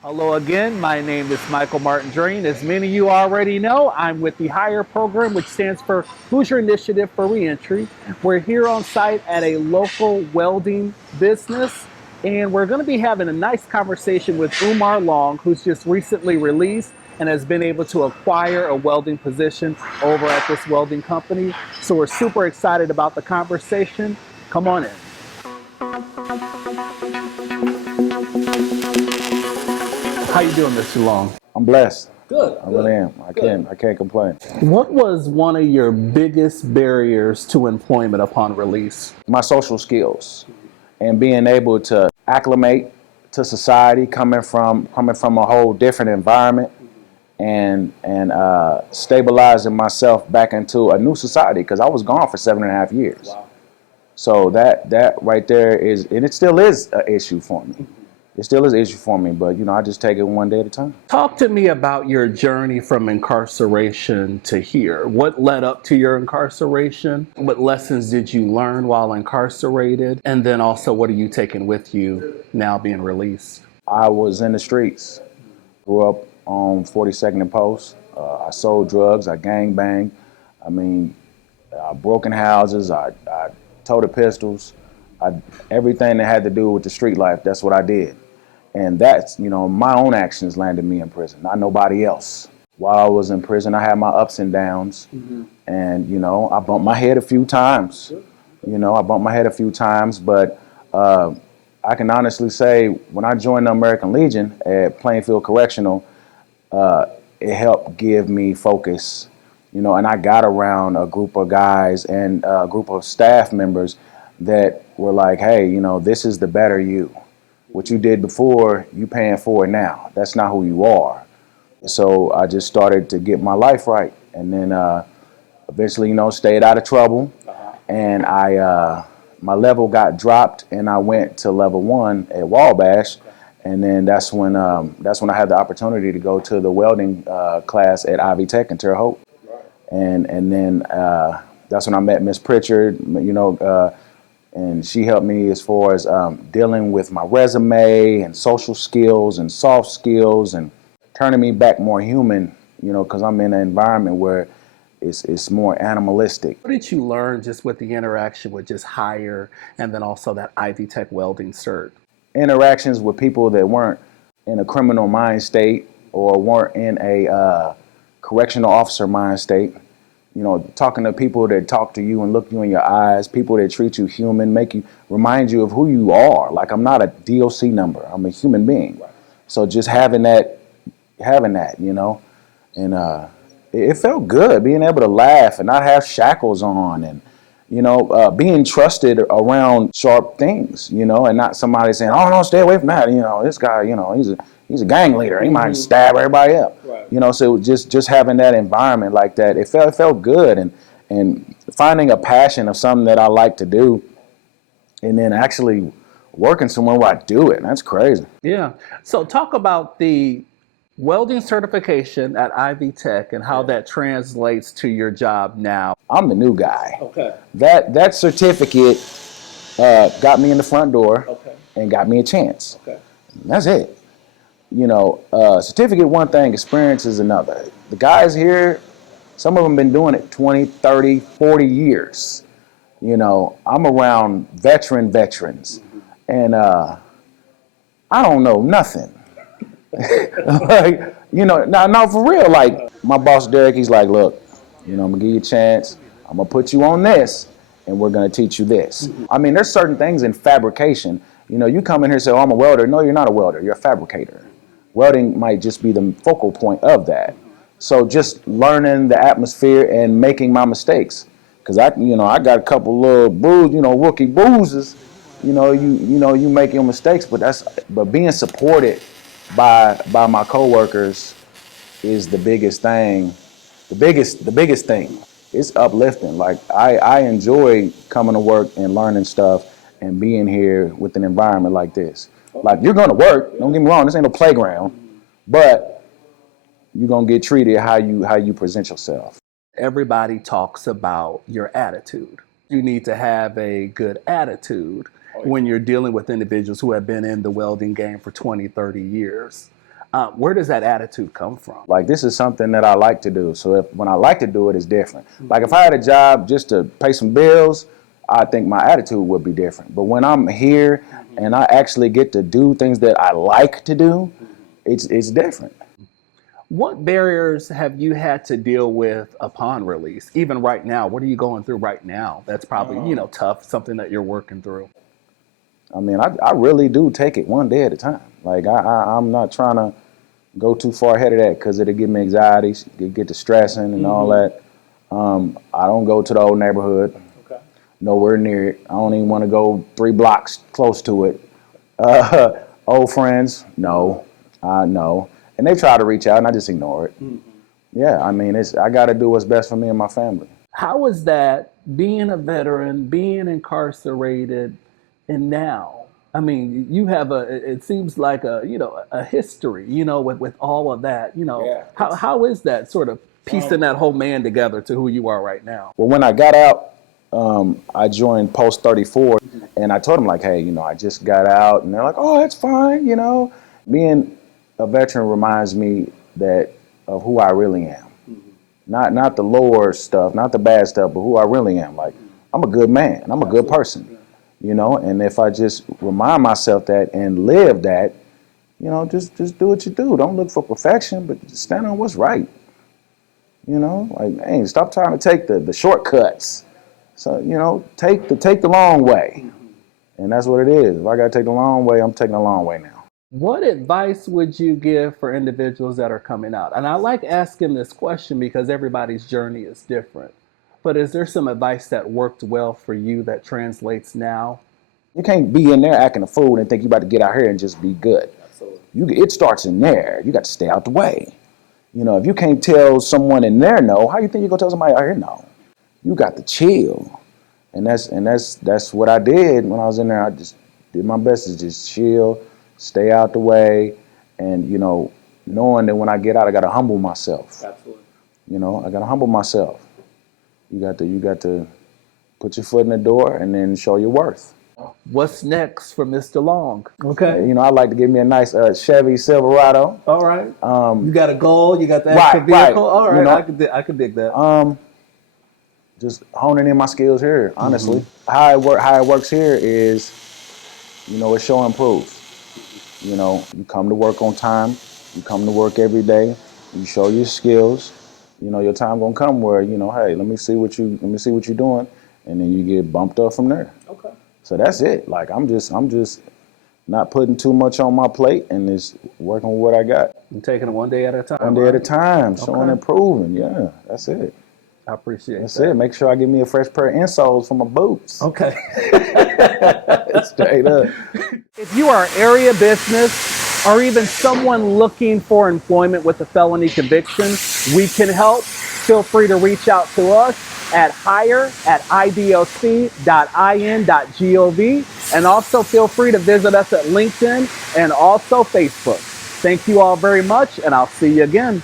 Hello again. My name is Michael Martin Drain. As many of you already know, I'm with the HIRE program, which stands for Hoosier Initiative for Reentry. We're here on site at a local welding business, and we're going to be having a nice conversation with Umar Long, who's just recently released and has been able to acquire a welding position over at this welding company. So we're super excited about the conversation. Come on in. How you doing, Mr. Long? I'm blessed. Good, I really good, am. I good. can't. I can't complain. What was one of your biggest barriers to employment upon release? My social skills and being able to acclimate to society, coming from a whole different environment, and stabilizing myself back into a new society because I was gone for 7.5 years. So that right there is, and it still is an issue for me. It still is an issue for me, but I just take it one day at a time. Talk to me about your journey from incarceration to here. What led up to your incarceration? What lessons did you learn while incarcerated? And then also, what are you taking with you now being released? I was in the streets. Grew up on 42nd and Post. I sold drugs. I gang banged. I mean, I broke in houses. I toted pistols. Everything that had to do with the street life. That's what I did. And that's, my own actions landed me in prison, not nobody else. While I was in prison, I had my ups and downs. And, I bumped my head a few times. But I can honestly say when I joined the American Legion at Plainfield Correctional, it helped give me focus, and I got around a group of guys and a group of staff members that were like, hey, this is the better you. What you did before, you paying for it now. That's not who you are. So I just started to get my life right. And then eventually, stayed out of trouble. And my level got dropped and I went to level 1 at Wabash. And then that's when I had the opportunity to go to the welding class at Ivy Tech in Terre Haute. And then that's when I met Miss Pritchard, and she helped me as far as dealing with my resume and social skills and soft skills and turning me back more human, because I'm in an environment where it's more animalistic. What did you learn just with the interaction with just HIRE and then also that Ivy Tech welding cert? Interactions with people that weren't in a criminal mind state or weren't in a correctional officer mind state. Talking to people that talk to you and look you in your eyes, people that treat you human, remind you of who you are. Like, I'm not a DOC number. I'm a human being. So just having that, and it felt good being able to laugh and not have shackles on, and being trusted around sharp things, and not somebody saying, "Oh no, stay away from that." This guy, he's a gang leader. He might stab everybody up. So just having that environment like that, it felt good, and finding a passion of something that I like to do, and then actually working somewhere where I do it. That's crazy. Yeah. So talk about the welding certification at Ivy Tech and how that translates to your job now. I'm the new guy. Okay. That certificate got me in the front door Okay. and got me a chance. Okay. And that's it. Certificate one thing, experience is another. The guys here, some of them been doing it 20, 30, 40 years. I'm around veterans, and I don't know nothing. Like, now for real, like my boss Derek, he's like, look, I'm gonna give you a chance. I'm gonna put you on this, and we're gonna teach you this. I mean, there's certain things in fabrication. You come in here and say, oh, I'm a welder. No, you're not a welder. You're a fabricator. Welding might just be the focal point of that. So just learning the atmosphere and making my mistakes. Because I got a couple little rookie bruises. You make your mistakes, but being supported by my coworkers is the biggest thing. The biggest thing. It's uplifting. Like I enjoy coming to work and learning stuff and being here with an environment like this. Like, you're gonna work, don't get me wrong, this ain't no playground, but you're gonna get treated how you present yourself. Everybody talks about your attitude. You need to have a good attitude when you're dealing with individuals who have been in the welding game for 20, 30 years. Where does that attitude come from? Like, this is something that I like to do. So when I like to do it, it's different. Like, if I had a job just to pay some bills, I think my attitude would be different. But when I'm here and I actually get to do things that I like to do, it's different. What barriers have you had to deal with upon release? Even right now, what are you going through right now? That's probably, tough, something that you're working through. I mean, I really do take it one day at a time. Like, I'm not trying to go too far ahead of that because it'll give me anxiety, get to stressing and all that. I don't go to the old neighborhood, nowhere near it. I don't even want to go 3 blocks close to it. Old friends, no, no. And they try to reach out and I just ignore it. Yeah, I mean, I got to do what's best for me and my family. How is that being a veteran, being incarcerated, and now? I mean, you have it seems like a history, with all of that, Yeah. how is that sort of piecing that whole man together to who you are right now? Well, when I got out, I joined Post 34 and I told them, like, hey, I just got out. And they're like, oh, that's fine. Being a veteran reminds me of who I really am. Not the lower stuff, not the bad stuff, but who I really am. Like, I'm a good man. I'm a good person, and if I just remind myself that and live that, just do what you do. Don't look for perfection, but just stand on what's right. Like, hey, stop trying to take the shortcuts. So, take the long way. And that's what it is. If I got to take the long way, I'm taking the long way now. What advice would you give for individuals that are coming out? And I like asking this question because everybody's journey is different. But is there some advice that worked well for you that translates now? You can't be in there acting a fool and think you about to get out here and just be good. Absolutely. It starts in there. You got to stay out the way. If you can't tell someone in there no, how you think you're gonna tell somebody out here no? You got to chill. And that's what I did when I was in there. I just did my best to just chill, stay out the way, and knowing that when I get out, I got to humble myself. Absolutely. I got to humble myself. You got to put your foot in the door and then show your worth. What's next for Mr. Long? Okay. I'd like to give me a nice Chevy Silverado. All right. You got a goal. You got the extra vehicle. Right. All right. I could dig that. Just honing in my skills here. Honestly, how it works here is, it's show and prove. You come to work on time. You come to work every day. You show your skills. Your time gonna come where hey, let me see what you're doing, and then you get bumped up from there. Okay. So that's it. Like, I'm just not putting too much on my plate and just working with what I got. I'm taking it one day at a time. One day at a time, showing and proving. Yeah, that's it. I appreciate That's that. it. Make sure I give me a fresh pair of insoles for my boots. Okay. Straight up. If you are area business or even someone looking for employment with a felony conviction, we can help. Feel free to reach out to us at hire@idlc.in.gov. And also feel free to visit us at LinkedIn and also Facebook. Thank you all very much, and I'll see you again.